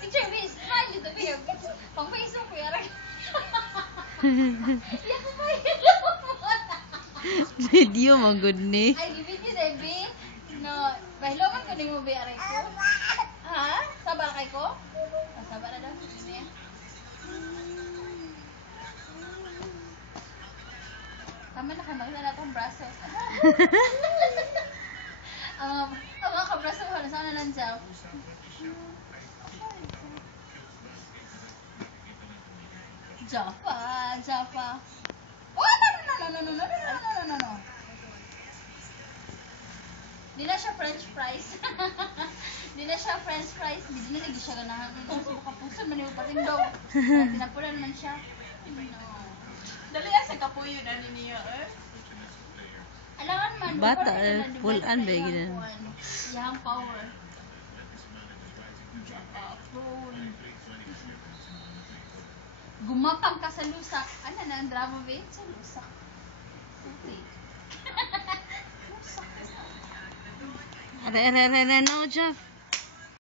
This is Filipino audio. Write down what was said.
Teacher, miss, smile dito, Pia. Pang Facebook ko, yara. Yan ko pa Video mo, good ni. Ay, video, Debbie. No, bahilo man ko ni mo, Aray ko. Ha? Sabar kay ko? Sabar na daw. Sige niya. Tama na kayo, makita na itong braso. Ang mga kabraso ko, nasa na lang siya. Jaffa. Oh, no. Di na siya French fries. Di na siya French fries. Di na lagi siya ganahan. Sa kapuson, maniw patindog. Tinapulan man siya. No. Dali sa kapuyo na niya Alangan man. Bata, full an ba yun? Yang power. Gumapang ka sa lusak. Ano na ang drama ba? Sa lusak. Okay. Are, no, Jeff.